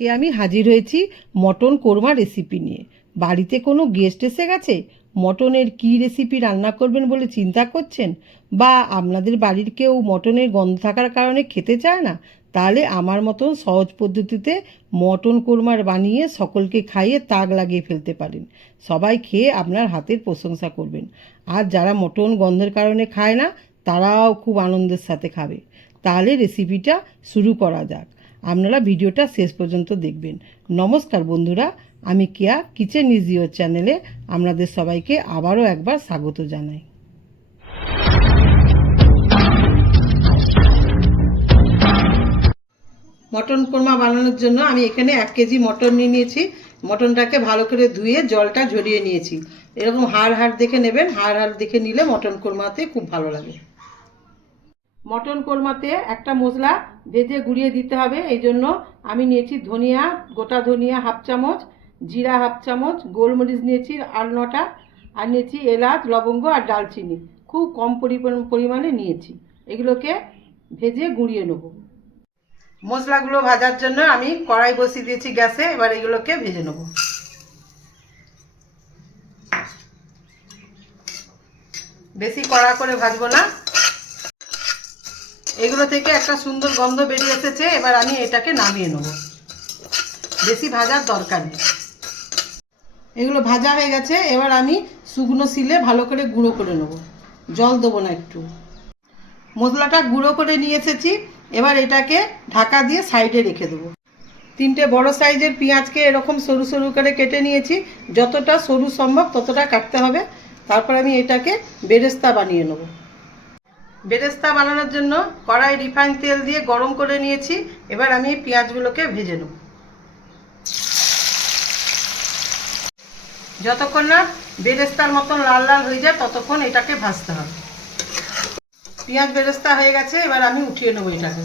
আমি হাজির হয়েছি মটন কোরমা রেসিপি নিয়ে। বাড়িতে কোনো গেস্ট এসে গেছে, মটনের কী রেসিপি রান্না করবেন বলে চিন্তা করছেন, বা আপনাদের বাড়ির কেউ মটনের গন্ধ থাকার কারণে খেতে চায় না, তাহলে আমার মতন সহজ পদ্ধতিতে মটন কোরমার বানিয়ে সকলকে খাইয়ে তাক লাগিয়ে ফেলতে পারেন। সবাই খেয়ে আপনার হাতের প্রশংসা করবেন। আর যারা মটন গন্ধের কারণে খায় না, তারাও খুব আনন্দের সাথে খাবে। তাহলে রেসিপিটা শুরু করা যাক। আপনারা ভিডিওটা শেষ পর্যন্ত দেখবেন। নমস্কার বন্ধুরা, আমি কেয়া কিচেন ইজ ইওর চ্যানেলে আপনাদের সবাইকে আবারও একবার স্বাগত জানাই। মটন কোরমা বানানোর জন্য আমি এখানে 1 কেজি মটন নিয়ে নিয়েছি। মটনটাকে ভালো করে ধুয়ে জলটা ঝরিয়ে নিয়েছি। এরকম হাড় দেখে নেবেন, হাড় দেখে নিলে মটন কোরমাতে খুব ভালো লাগে। মটন কোরমাতে একটা মশলা ভেজে গুঁড়িয়ে দিতে হবে, এই জন্য আমি নিয়েছি ধনিয়া, গোটা ধনিয়া হাফ চামচ, জিরা হাফ চামচ, গোলমরিচ নিয়েছি 8-9টা, আর নিয়েছি এলাচ, লবঙ্গ আর ডালচিনি খুব কম পরিমাণে নিয়েছি। এগুলোকে ভেজে গুঁড়িয়ে নেব। মশলাগুলো ভাজার জন্য আমি কড়াই বসিয়ে দিয়েছি গ্যাসে। এবার এগুলোকে ভেজে নেব। বেশি কড়া করে ভাজবো না। এগুলো থেকে একটা সুন্দর গন্ধ বেরিয়ে এসেছে, এবার আমি এটাকে নামিয়ে নেব। বেশি ভাজার দরকার নেই। এগুলো ভাজা হয়ে গেছে, এবার আমি শুকনো শিলে ভালো করে গুঁড়ো করে নেব। জল দেবো না একটু। মশলাটা গুঁড়ো করে নিয়ে এসেছি, এবার এটাকে ঢাকা দিয়ে সাইডে রেখে দেবো। 3টে বড় সাইজের পেঁয়াজকে এরকম সরু সরু করে কেটে নিয়েছি। যতটা সরু সম্ভব ততটা কাটতে হবে। তারপর আমি এটাকে বেরেস্তা বানিয়ে নেব। বেরেস্তা বানানোর জন্য কড়াই রিফাইন তেল দিয়ে গরম করে নিয়েছি। এবার আমি পেঁয়াজগুলোকে ভেজে নেব। যতক্ষণ না বেরেস্তার মতন লাল লাল হয়ে যায় ততক্ষণ এটাকে ভাজতে হবে। পেঁয়াজ বেরেস্তা হয়ে গেছে, এবার আমি উঠিয়ে নেব এটাকে।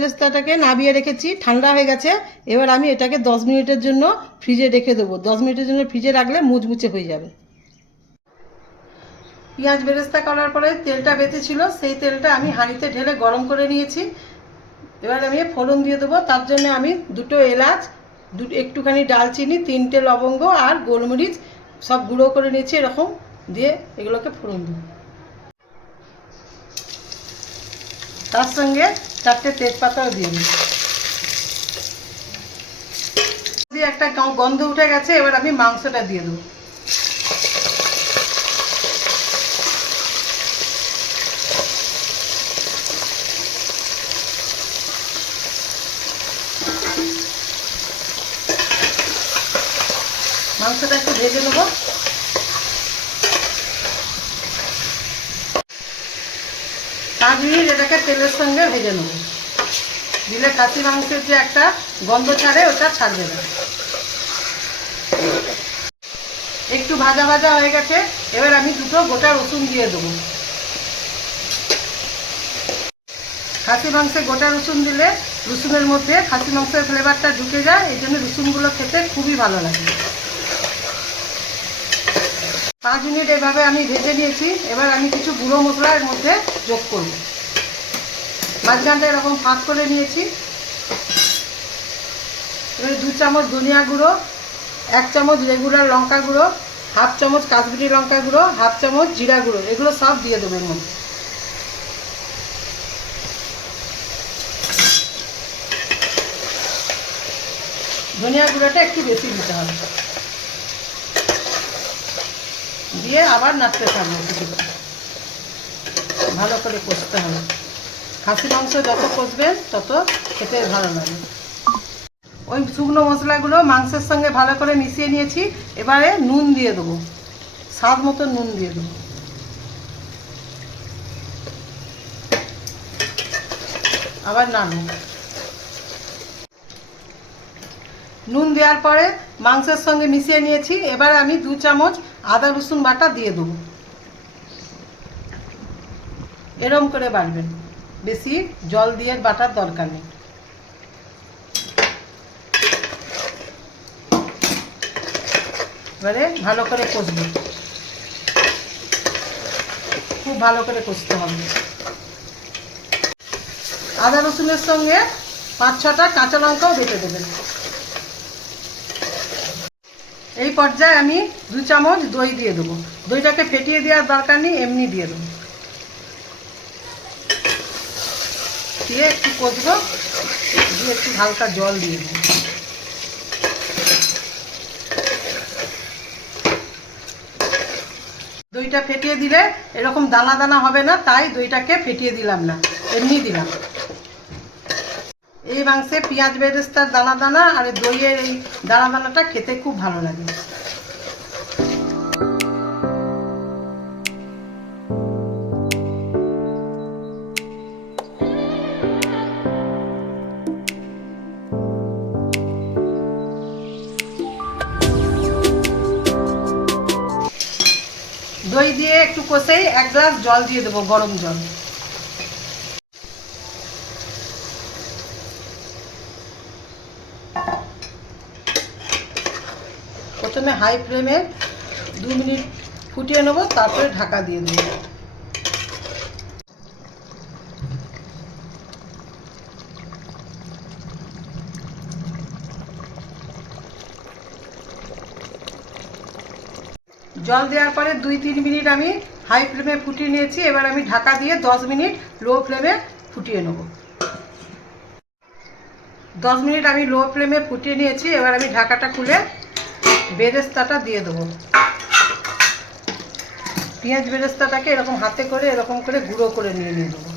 বেরেস্তাটাকে নামিয়ে রেখেছি, ঠান্ডা হয়ে গেছে। এবার আমি এটাকে 10 মিনিটের জন্য ফ্রিজে রেখে দেবো। 10 মিনিটের জন্য ফ্রিজে রাখলে মুচমুচে হয়ে যাবে। পেঁয়াজ বেরেস্তা করার পরে তেলটা বেঁচেছিল, সেই তেলটা আমি হাঁড়িতে ঢেলে গরম করে নিয়েছি। এবার আমি ফোড়ন দিয়ে দেবো। তার জন্য আমি 2টো এলাচ, একটুখানি ডালচিনি, 3টে লবঙ্গ আর গোলমরিচ সব গুঁড়ো করে নিয়েছি। এরকম দিয়ে এগুলোকে ফোড়ন দেবো। তার সঙ্গে 4টে তেজপাতাও দিয়ে দিই। দিয়ে একটা গন্ধ উঠে গেছে, এবার আমি মাংসটা দিয়ে দেবো। মাংসটা একটু ভেজে নেব। 5 মিনিট এটাকে তেলের সঙ্গে ভেজে নেব। দিলে খাসি মাংসের যে একটা গন্ধ ছাড়ে, ওটা ছাড়বে না। একটু ভাজা ভাজা হয়ে গেছে, এবার আমি 2টো গোটা রসুন দিয়ে দেবো। খাসি মাংসে গোটা রসুন দিলে রসুনের মধ্যে খাসি মাংসের ফ্লেভারটা ঢুকে যায়, এই জন্য রসুনগুলো খেতে খুবই ভালো লাগে। 5 মিনিট এভাবে আমি ভেজে নিয়েছি। এবার আমি কিছু গুঁড়ো মশলা এর মধ্যে যোগ করব। মাঝখানটা এরকম ফাঁক করে নিয়েছি। এবার 2 চামচ ধনিয়া গুঁড়ো, 1 চামচ রেগুলার লঙ্কা গুঁড়ো, হাফ চামচ কাশ্মীরি লঙ্কা গুঁড়ো, হাফ চামচ জিরা গুঁড়ো, এগুলো সব দিয়ে দেবো এর মধ্যে। ধনিয়া গুঁড়োটা একটু বেশি দিতে হবে। দিয়ে আবার নাড়তে থাকবো। ভালো করে কষতে হবে। খাসি মাংস যত কষবেন তত খেতে ভালো লাগে। ওই শুকনো মশলাগুলো মাংসের সঙ্গে ভালো করে মিশিয়ে নিয়েছি। এবারে নুন দিয়ে দেবো, স্বাদ মতো নুন দিয়ে দেবো। আবার নাড়ব। নুন দেওয়ার পরে মাংসের সঙ্গে মিশিয়ে নিয়েছি। এবার আমি 2 চামচ আদা রসুন বাটা দিয়ে দেবো। এরম করে বাটবেন, বেশি জল দিয়ে বাটার দরকার নেই। এবারে ভালো করে কষবো, খুব ভালো করে কষতে হবে। আদা রসুনের সঙ্গে 5-6টা কাঁচা লঙ্কাও বেটে দেবেন। এই পর্যায়ে আমি 2 চামচ দই দিয়ে দেবো। দইটাকে ফেটিয়ে দেওয়ার দরকার নেই, এমনি দিয়ে দেবো। দিয়ে একটু কষবো, দিয়ে একটু হালকা জল দিয়ে দেবো। দইটা ফেটিয়ে দিলে এরকম দানা দানা হবে না, তাই দইটাকে ফেটিয়ে দিলাম না, এমনি দিলাম। এই মাংসে পেঁয়াজ বেরেস্তার দানা দানা আর দইয়ের এই দানা দানাটা খেতে খুব ভালো লাগে। দই দিয়ে একটু কষেই 1 গ্লাস জল দিয়ে দেবো, গরম জল। প্রথমে হাই ফ্লেমে 2 মিনিট ফুটিয়ে নেবো, তারপরে ঢাকা দিয়ে দেবো। জল দেওয়ার পরে 2-3 মিনিট আমি হাই ফ্লেমে ফুটিয়ে নিয়েছি। এবার আমি ঢাকা দিয়ে 10 মিনিট লো ফ্লেমে ফুটিয়ে নেব। 10 মিনিট আমি লো ফ্লেমে ফুটিয়ে নিয়েছি। এবার আমি ঢাকাটা খুলে বেরেস্তাটা দিয়ে দেবো। পেঁয়াজ বেরেস্তাটাকে এরকম হাতে করে এরকম করে গুঁড়ো করে নিয়ে দেবো।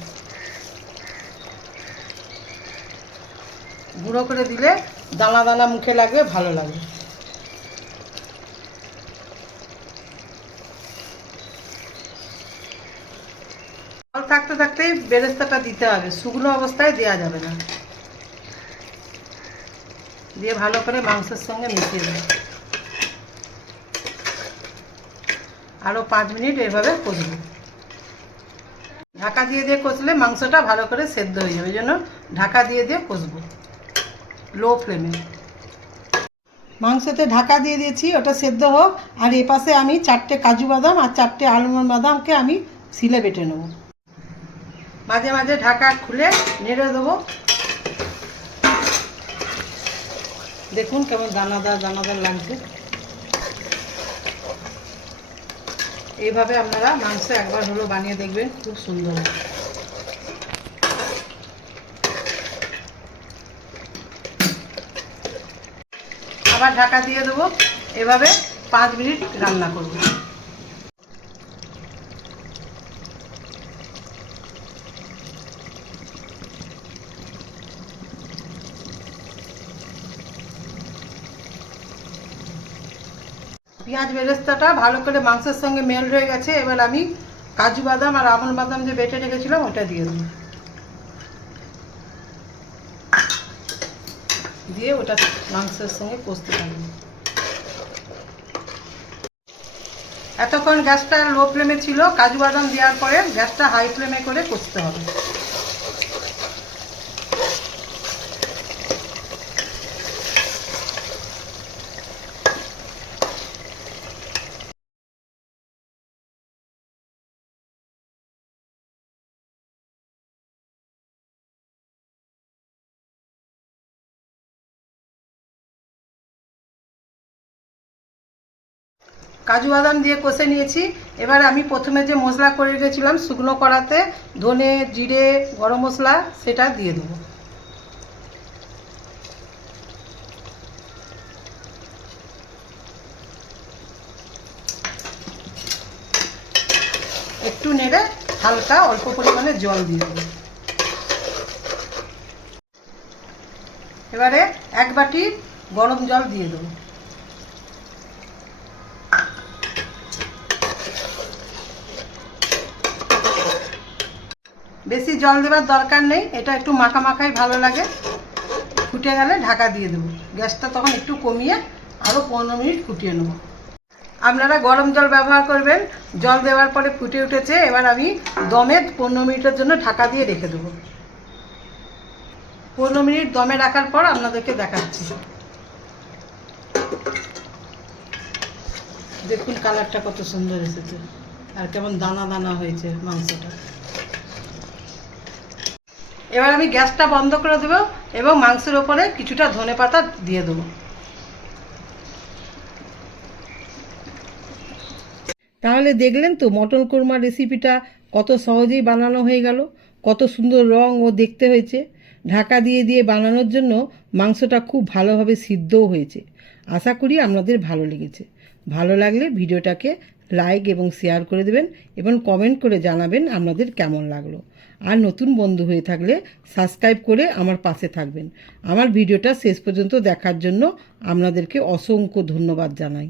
গুঁড়ো করে দিলে দানা দানা মুখে লাগবে, ভালো লাগবে। জল থাকতে থাকতেই বেরেস্তাটা দিতে হবে, শুকনো অবস্থায় দেওয়া যাবে না। দিয়ে ভালো করে মাংসের সঙ্গে মিশিয়ে দেবো। আরও 5 মিনিট এভাবে কষবো। ঢাকা দিয়ে দিয়ে কষলে মাংসটা ভালো করে সেদ্ধ হয়ে যাবে, এই জন্য ঢাকা দিয়ে দিয়ে কষবো লো ফ্লেমে। মাংসতে ঢাকা দিয়ে দিয়েছি, ওটা সেদ্ধ হোক। আর এপাশে আমি 4টে কাজু বাদাম আর 4টে আলমন্ড বাদামকে আমি শিলে বেটে নেব। মাঝে মাঝে ঢাকা খুলে নেড়ে দেবো। দেখুন কেমন দানাদার দানাদার লাগছে। এইভাবে আপনারা মাংস একবার হলো বানিয়ে দেখবেন, খুব সুন্দর। আবার ঢাকা দিয়ে দেবো। এভাবে 5 মিনিট রান্না করব। পেঁয়াজ বেরেস্তাটা ভালো করে মাংসের সঙ্গে মেল হয়ে গেছে। এবার আমি কাজু বাদাম আর আমন্ড বাদাম যে বেটে রেখেছিলাম ওটা দিয়ে দেবো। দিয়ে ওটা মাংসের সঙ্গে কষতে থাকবো। এতক্ষণ গ্যাসটা লো ফ্লেমে ছিল। কাজু বাদাম দেওয়ার পরে গ্যাসটা হাই ফ্লেমে করে কষতে হবে। কাজু বাদাম দিয়ে কষে নিয়েছি। এবার আমি প্রথমে যে মশলা করে রেখেছিলাম শুকনো কড়াতে, ধনে জিরে গরম মশলা, সেটা দিয়ে দেবো। একটু নেড়ে হালকা অল্প পরিমাণে জল দিয়ে দেবো। এবারে 1 বাটি গরম জল দিয়ে দেবো। বেশি জল দেওয়ার দরকার নেই, এটা একটু মাখা মাখাই ভালো লাগে। ফুটে গেলে ঢাকা দিয়ে দেবো। গ্যাসটা তখন একটু কমিয়ে আরও 15 মিনিট ফুটিয়ে নেব। আপনারা গরম জল ব্যবহার করবেন। জল দেওয়ার পরে ফুটে উঠেছে। এবার আমি দমে 15 মিনিটের জন্য ঢাকা দিয়ে রেখে দেবো। 15 মিনিট দমে রাখার পর আপনাদেরকে দেখাচ্ছি। দেখুন কালারটা কত সুন্দর এসেছে আর কেমন দানা দানা হয়েছে মাংসটা। এবার আমি গ্যাসটা বন্ধ করে দেবো এবং মাংসের ওপরে কিছুটা ধনেপাতা দিয়ে দেবো। তাহলে দেখলেন তো মটন কোরমা রেসিপিটা কত সহজেই বানানো হয়ে গেল, কত সুন্দর রং ও দেখতে হয়েছে। ঢাকা দিয়ে দিয়ে বানানোর জন্য মাংসটা খুব ভালোভাবে সিদ্ধও হয়েছে। আশা করি আপনাদের ভালো লেগেছে। ভালো লাগলে ভিডিওটাকে লাইক এবং শেয়ার করে দেবেন এবং কমেন্ট করে জানাবেন আপনাদের কেমন লাগলো। আর নতুন বন্ধু হয়ে থাকলে সাবস্ক্রাইব করে আমার পাশে থাকবেন। আমার ভিডিওটা শেষ পর্যন্ত দেখার জন্য আপনাদেরকে অসংখ্য ধন্যবাদ জানাই।